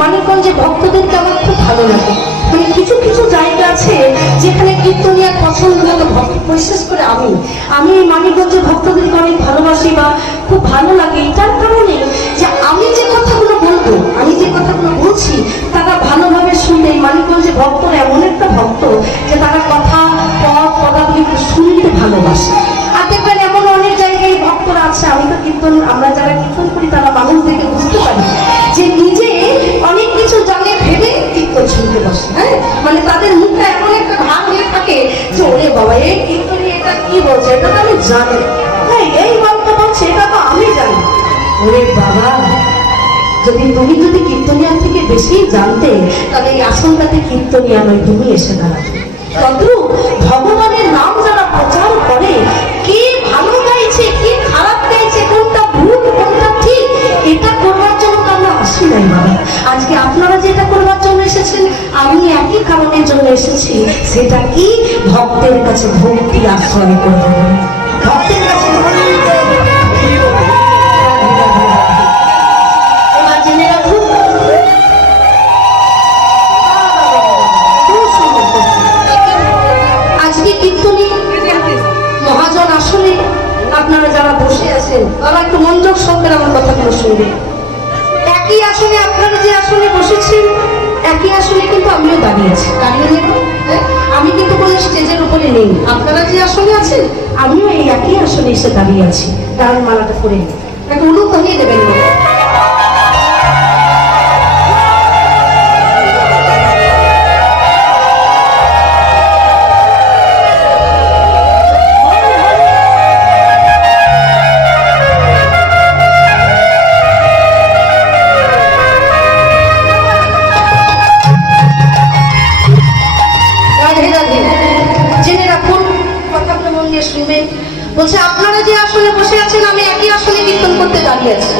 মানিকগঞ্জে ভক্তদেরকে আমার খুব ভালো লাগে। মানে কিছু কিছু জায়গা আছে যেখানে কীর্তনিয়ার পছন্দ হলো ভক্ত, বিশেষ করে আমি মানিকগঞ্জের ভক্তদেরকে অনেক ভালোবাসি বা খুব ভালো লাগে এটার কারণে যে আমি যে কথাগুলো বলবো, আমি যে কথাগুলো বলছি তারা ভালোভাবে শুনলে। মানিকগঞ্জের ভক্তরা এমন একটা ভক্ত যে তারা কথা পদাবলী শুনতে ভালোবাসে। আর দেখবেন এমন অনেক জায়গায় ভক্তরা আছে, আমি তো কীর্তন, আমরা যারা কীর্তন করি তারা মানুষ দেখে বুঝতে পারি যে নিজে অনেক কিছু জানে ভেবে কীর্তন শুনতে বসে। হ্যাঁ, মানে তাদের মুখটা এমন একটা ভাব হয়ে থাকে যে ওরে বাবা এই কীর্তনী এটা কি বলছে, এটা তো আমি জানি, হ্যাঁ এই গল্প বলছে এটা তো আমি জানি। ওরে বাবা, যদি কীর্তনিয়ার থেকে বেশি জানতে তাহলে এই আসনটাতে কীর্তনিয়া নয়, তুমি এসে দাঁড়াবে। তদ্রূপ ভগবানের নাম যারা প্রচার করে, কে ভালো গাইছে কে খারাপ গাইছে, কোনটা ভুল কোনটা ঠিক, এটা করবার জন্য আমরা আসি নাই বাবা। আজকে আপনারা যেটা করবার জন্য এসেছেন, আমি একই কারণের জন্য এসেছি। সেটা কি? ভক্তের কাছে ভক্তি আশ্রয় করবো, ভক্তের কাছে আপনারা যারা বসে আছেন তারা একটু মনোযোগ সহকারে আমার কথাগুলো শুনবেন। একই আসনে আপনারা যে আসনে বসেছেন, একই আসনে কিন্তু আমিও দাঁড়িয়ে আছি, দাঁড়িয়ে নেব। আমি কিন্তু কোনো স্টেজের উপরে নেই, আপনারা যে আসনে আছেন আমিও এই একই আসনে এসে দাঁড়িয়ে আছি। গান মালাটা করে নিই, একটা উলুক হয়ে দেবেন। বলছে আপনারা যে আসলে বসে আছেন আমি একই আসলে কীর্তন করতে দাঁড়িয়ে আছি।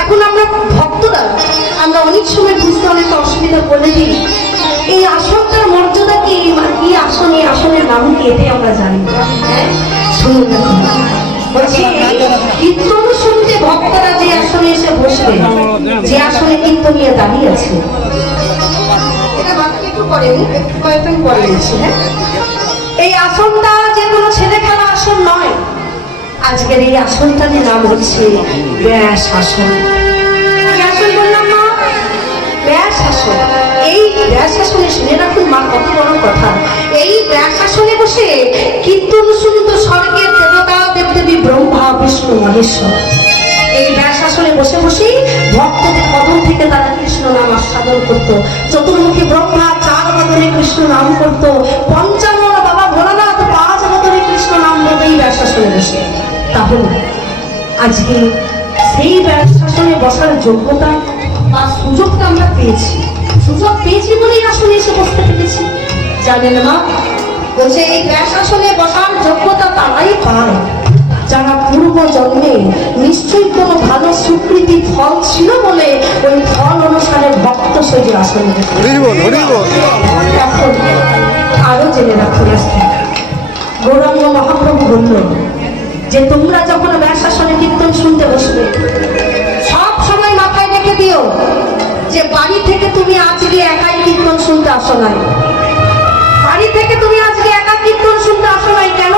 এখন আমরা ভক্তরা আমরা অনেক সময় বুঝতে অনেক অসুবিধা বলে দিই, এই আসনটার মর্যাদা কি, কি আসন, এই আসনের নাম কি, এটাই আমরা জানি। হ্যাঁ শুনুন, বলছি কীর্তন শুনতে ভক্তরা যে আসনে এসে বসবে, যে আসনে কীর্তনিয়া দাঁড়িয়ে আছে, এটা বাকি একটু পরে কয়েকদিন পরে গেছি। হ্যাঁ, এই আসনটা যে কোনো ছেলে খেলা আসন নয়। আজকের এই আসনটার নাম হচ্ছে ব্যাস আসন। কি আসন বললাম না? ব্যাস আসন। এই ব্যাস আসনে শুনে রাখুন মা, কত বড় কথা। এই ব্যাস আসনে বসে কীর্তন শুনত স্বর্গের দেবতা দেবদেবী ব্রহ্মা বিষ্ণু মহেশ্বর। এই ব্যাস আসনে বসে বসেই ভক্তদের কদম থেকে তারা কৃষ্ণ নাম আস্বাদন করতো। চতুর্মুখী ব্রহ্মা 4 বদনে কৃষ্ণ নাম করতো, পঞ্চামন বাবা ভোলানাথ 5 বদনে কৃষ্ণ নাম বলতে এই ব্যাস আসনে বসে। তাহলে আজকে সেই ব্যাস আসনে বসার যোগ্যতা বা সুযোগটা আমরা পেয়েছি, সুযোগ পেয়েছি বলেই আসনে এসে বসতে পেরেছি। জানেন না, বলছে এই ব্যাস আসনে বসার যোগ্যতা তারাই পায় যারা পূর্ব জন্মে নিশ্চয়ই কোনো ভালো সুকৃতি ফল ছিল বলে ওই ফল অনুসারে ভক্ত সেজে আসনে। আরো জেনে রাখুন, গৌরাঙ্গ মহাপ্রভু বলল যে তোমরা যখন ব্যাস আসনে কীর্তন শুনতে বসবে, সব সময় মাথায় রেখে দিও যে বাড়ি থেকে তুমি আজকে একাই কীর্তন শুনতে আসো নাই। বাড়ি থেকে তুমি আজকে একা কীর্তন শুনতে আসো নাই। কেন?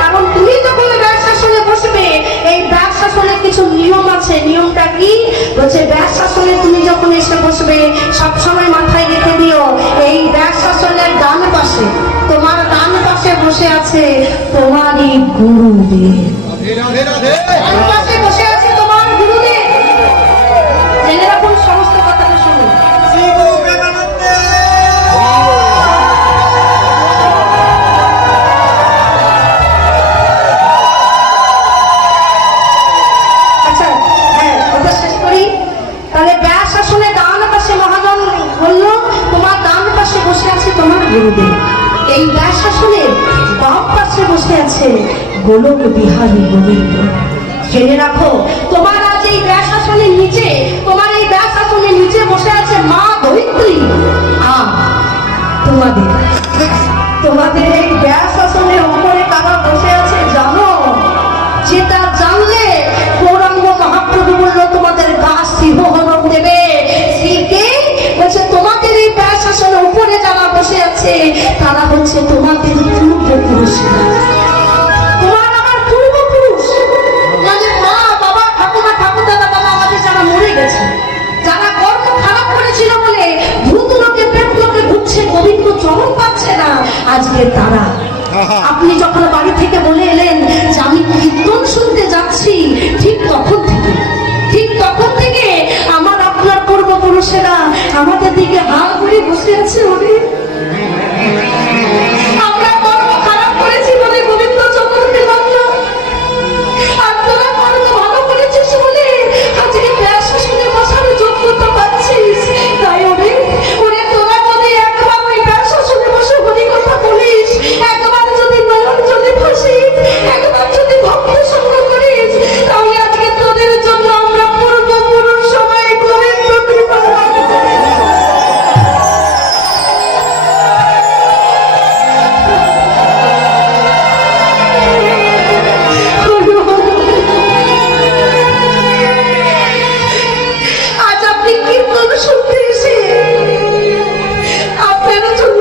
কারণ তুমি যখন ব্যাস আসনে বসবে, এই ব্যাস আসনে কিছু নিয়ম আছে। নিয়মটা কি? বলছে ব্যাস আসনে তুমি যখন এসে বসবে সবসময় মাথায় রেখে দিও এই ব্যাস আসনের ডান পাশে, তোমার ডান পাশে বসে আছে তোমারই গুরুদেব। ডান পাশে বসে আছে তোমার গুরুদেব। জেনে রাখুন, সমস্ত কথাটা শুনুন। আচ্ছা হ্যাঁ, ওটা শেষ করি। তাহলে ব্যাস আসনে ডান পাশে মহাজন বলল তোমার ডান পাশে বসে আছে তোমার গুরুদেব। এই ব্যাস আসনে বাম পাশে বসে আছে গোলক বিহারী গোবিন্দ। জেনে রাখো, তোমার আজ এই ব্যাস আসনের নিচে, তোমার এই ব্যাস আসনের নিচে বসে আছে মা ধরিত্রী। তোমাদের এই ব্যাস আসনের উপরে কারা বসে আছে জানো? যেটা জানলে তারা হচ্ছে তোমাদের পূর্বপুরুষরা, তোমার আমার পূর্বপুরুষ, মানে মা বাবা ঠাকুমা ঠাকুরদাদা বাবা আমাদের যারা মরে গেছে, যারা কর্ম খারাপ করেছিল বলে ভূত লোকে প্রেত লোকে ঘুরছে, গোবিন্দ চরণ পাচ্ছে না, আজকে তারা। আপনি যখন বাড়ি থেকে বলে এলেন যে আমি কীর্তন শুনতে যাচ্ছি, ঠিক তখন থেকে আমার আপনার পূর্বপুরুষেরা আমাদের দিকে হাঁ করে বসে আছে। ওরে আমরা কর্ম খারাপ করেছি বলে গোবিন্দ চরণ পেলাম না, আর তোরা কর্ম ভালো করেছিস বলে আজকে ব্যাস শুনে বসার যোগ্যতা পাচ্ছিস। তাই ওরে তোরা যদি একবার ওই ব্যাস শুনে বসে হরি কথা বলিস, একবার যদি নয়ন জলে ভাসিস, একবার যদি ভক্ত সঙ্গ করিস, তাহলে আজকে তোদের জন্য আমরা পূর্বপুরুষ সবাই গোবিন্দ কৃপা আজ আপনি কীর্তন শুনতে এসে আপনার জন্য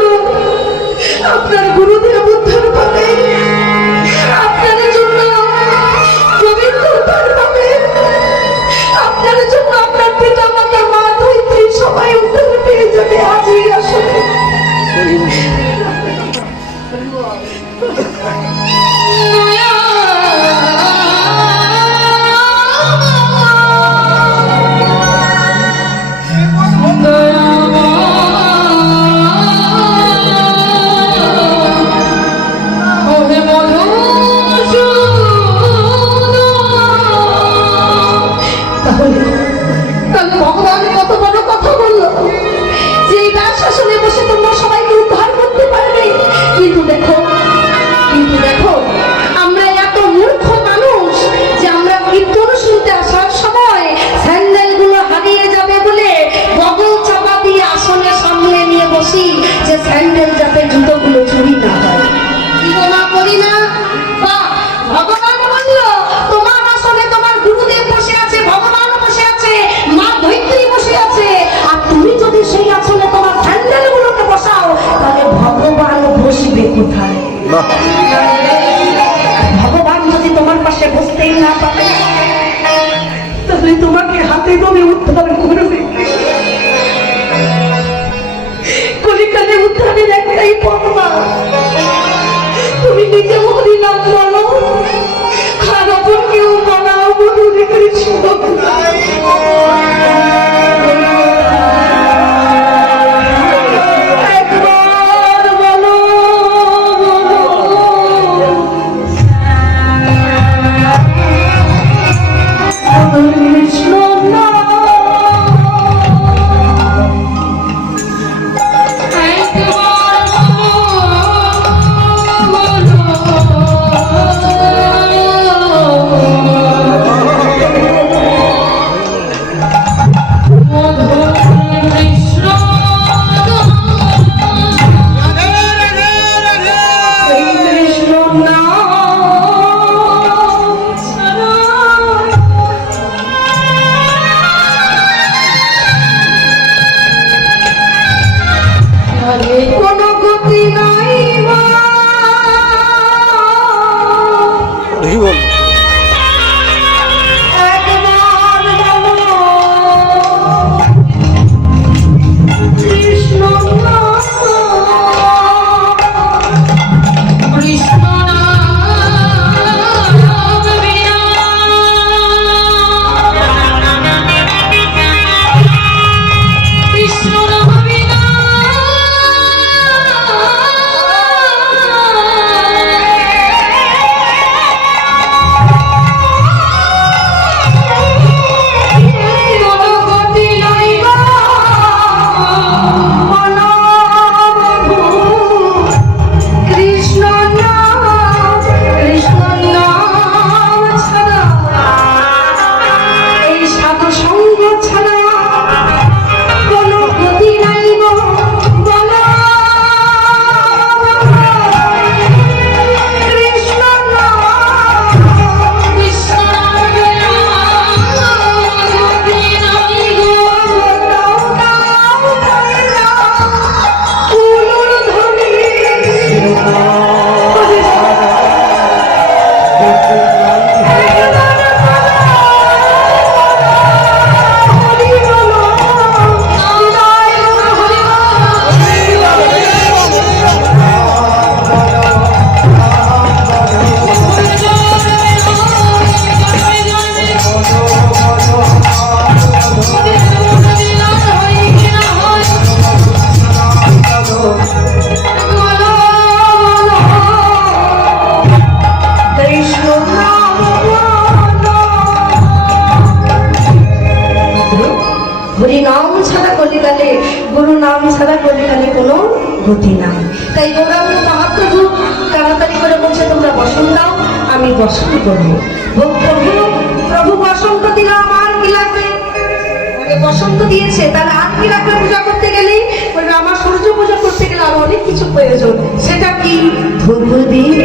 আপনার গুরুদেব উদ্ধার পাবে, আপনার জন্য গোবিন্দ উদ্ধার পাবে, আপনার জন্য আপনার পিতা মাতা মা ধৈত্রী সবাই উদ্ধার পেয়ে যাবে আজই আসলে। তাহলে ভগবান কত বড় কথা বললো যে এই দাস শাসনে বসে তোমরা সবাইকে উদ্ধার করতে পারবে। কিন্তু দেখো আমরা এত মূর্খ মানুষ যে আমরা কীর্তন শুনতে আসার সময় স্যান্ডেল গুলো হারিয়ে যাবে বলে বগল চাপা দিয়ে আসনে সামনে নিয়ে বসি, যে স্যান্ডেল যাতে জুতোগুলো চুরি না হয়। না করি না, বা ভগবান বললো তোমার আসনে তোমার গুরুদেব বসে আছে, ভগবান বসে আছে, মা ধৈত্রী বসে আছে, আর তুমি যদি সেই আসনে তোমার স্যান্ডেল গুলোকে বসাও, তাহলে ভগবান বসবে কোথায়? ভগবান যদি তোমার পাশে বসতেই না পারে, তাহলে তোমাকে হাতে ধরে উদ্ধার করবে। কলিকালে উদ্ধারের একটাই পথ, তুমি নিজে হরি নাম বলো, আর অপরকেও বানাও মধুরে কৃষ্ণ। একবার বলো কৃষ্ণ নাম। একবার বলো নাম ছাড়া কলিকালে কোনো গতি নাই। তাই গৌরাঙ্গ মহাপ্রভু তাড়াতাড়ি করে বলছে তোমরা বসন দাও, আমি বসন করবো। প্রভু বসন্ত দিল, আমার কি লাগবে? বসন্ত দিয়েছে, তাহলে আর কি লাগবে? পূজা করতে গেলে বলবে আমার সূর্য পূজা করতে গেলে আরো অনেক কিছু প্রয়োজন। সেটা কি? ধূপ দিয়ে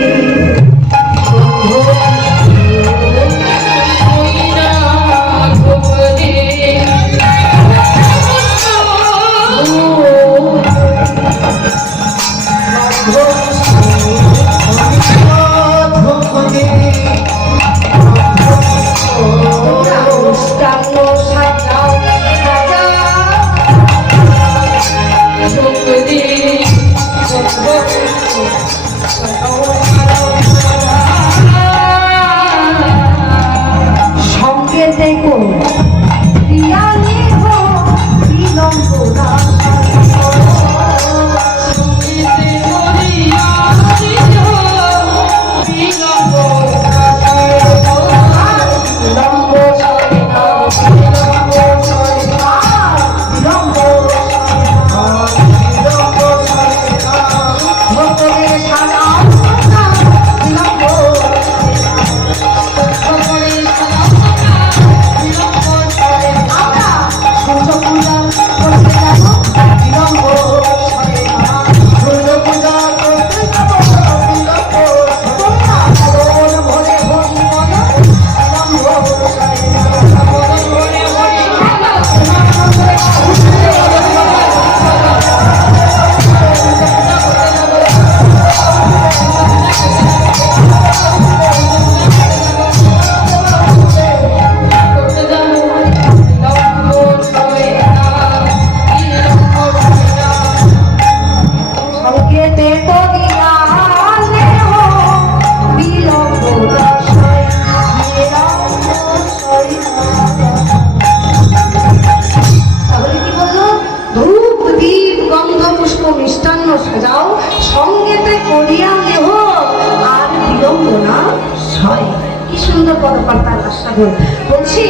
বলছি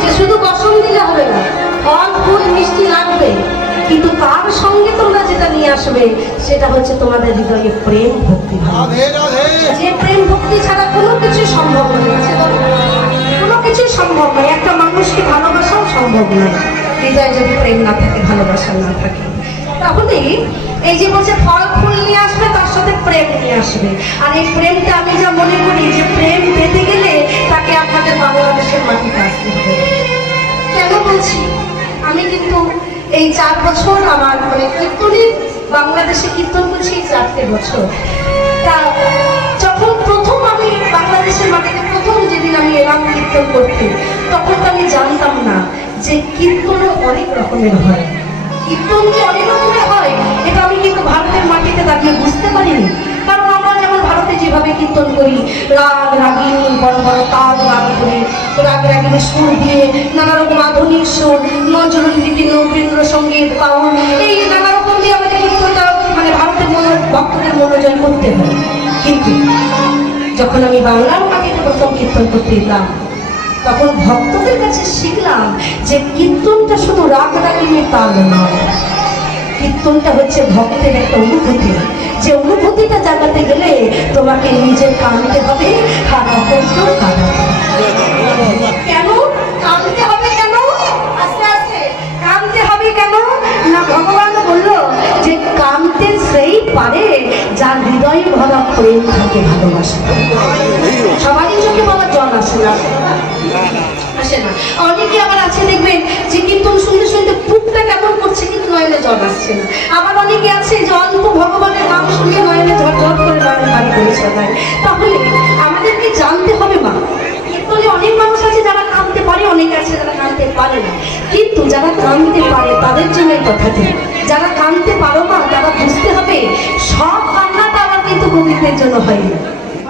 যে শুধু বসন দিলে হবে না, ফল ফুল মিষ্টি লাগবে, কিন্তু তার সঙ্গে তোমরা যেটা নিয়ে আসবে সেটা হচ্ছে তোমাদের হৃদয়ে প্রেম ভক্তি। যে প্রেম ভক্তি ছাড়া কোনো কিছু সম্ভব নয়, কোনো কিছু সম্ভব নয়। একটা মানুষকে ভালোবাসাও সম্ভব নয় হৃদয়ে যদি প্রেম না থাকে, ভালোবাসা না থাকে। তাহলে এই যে বলছে ফল ফুল নিয়ে আসবে, তার সাথে প্রেম নিয়ে আসবে। আর এই প্রেমটা আমি যা মনে করি যে প্রেম পেতে গেলে তাকে আপনাদের বাংলাদেশের মাটিতে আসতে হবে। কেন বলছি? আমি কিন্তু এই 4 বছর আমার মানে কীর্তনের বাংলাদেশে কীর্তন করছি 4টে বছর। তা যখন প্রথম আমি বাংলাদেশের মাটিতে প্রথম যেদিন আমি এলাম কীর্তন করতে, তখন তো আমি জানতাম না যে কীর্তনও অনেক রকমের হয়। কীর্তন যে অনেক রকমের হয় এটা আমি কিন্তু ভারতের মাটিতে দাঁড়িয়ে বুঝতে পারিনি। কারণ আমরা যেমন ভারতে যেভাবে কীর্তন করি, রাগ রাগিনী বড় বড় তাল গান করে, রাগ রাগিনী সুর দিয়ে, নানা রকম আধুনিক সুর, নজরুল গীতি, রবীন্দ্রসঙ্গীত, বাউল, এই নানা রকম দিয়ে আমাদের কীর্তনটা মানে ভারতের ভক্তদের মনোজয় করতে হয়। কিন্তু যখন আমি বাংলার মাটিতে প্রথম কীর্তন করতে এলাম, তখন ভক্তদের কাছে শিখলাম যে কীর্তনটা শুধু রাগ রাগিনীর তাল নয়, কীর্তনটা হচ্ছে ভক্তের একটা অনুভূতি। যে অনুভূতিটা জাগাতে গেলে তোমাকে নিজের কাঁদতে হবে, কেন কাঁদতে হবে? কেন আস্তে আস্তে কাঁদতে হবে? কেন না ভগবান বলল যে কাঁদতে সেই পারে যার হৃদয়ে ভরা প্রেম থাকে, ভালোবাসা। সবারই চোখে বাবা জল আসে না, আসে না। অনেকে আবার আছে দেখবেন যে কীর্তন শুনতে শুনতে বুকটা কেমন করছে কিন্তু নয়নে জল আসছে না। আবার অনেকে আছে যে অল্প ভগবানের নাম শুনলে নয়নে ঝরঝর করে নয়নে পানি পরিষ্কার হয়। তাহলে আমাদেরকে জানতে হবে মা, কীর্তনে অনেক মানুষ আছে যারা কাঁদতে পারে, অনেকে আছে যারা কাঁদতে পারে না। কিন্তু যারা কাঁদতে পারে তাদের জন্য এই কথাটি, যারা কাঁদতে পারো না তারা বুঝতে হবে সব কান্নাটা আবার কিন্তু গোবিন্দের জন্য হয় না।